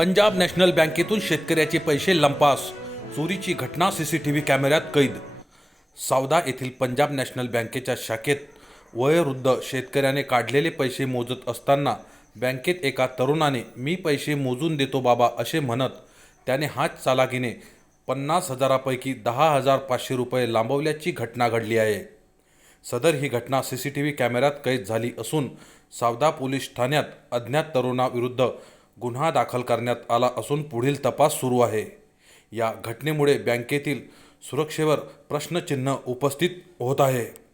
Punjab national बँकेतून शेतकऱ्याचे पैसे लंपास. चोरीची घटना सी सी टी व्ही कॅमेऱ्यात कैद. सावदा येथील पंजाब नॅशनल बँकेच्या शाखेत वयोवृद्ध शेतकऱ्याने काढलेले पैसे मोजत असताना बँकेत एका तरुणाने मी पैसे मोजून देतो बाबा असे म्हणत त्याने हात चालाकीने पन्नास हजारापैकी दहा हजार पाचशे रुपये लांबवल्याची घटना घडली आहे. सदर ही घटना सी सी टी व्ही कॅमेऱ्यात कैद झाली असून सावदा पोलीस ठाण्यात अज्ञात तरुणाविरुद्ध गुन्हा दाखल करण्यात आला असून पुढील तपास सुरू आहे. या घटनेमुळे बँकेतील सुरक्षेवर प्रश्नचिन्ह उपस्थित होत आहे.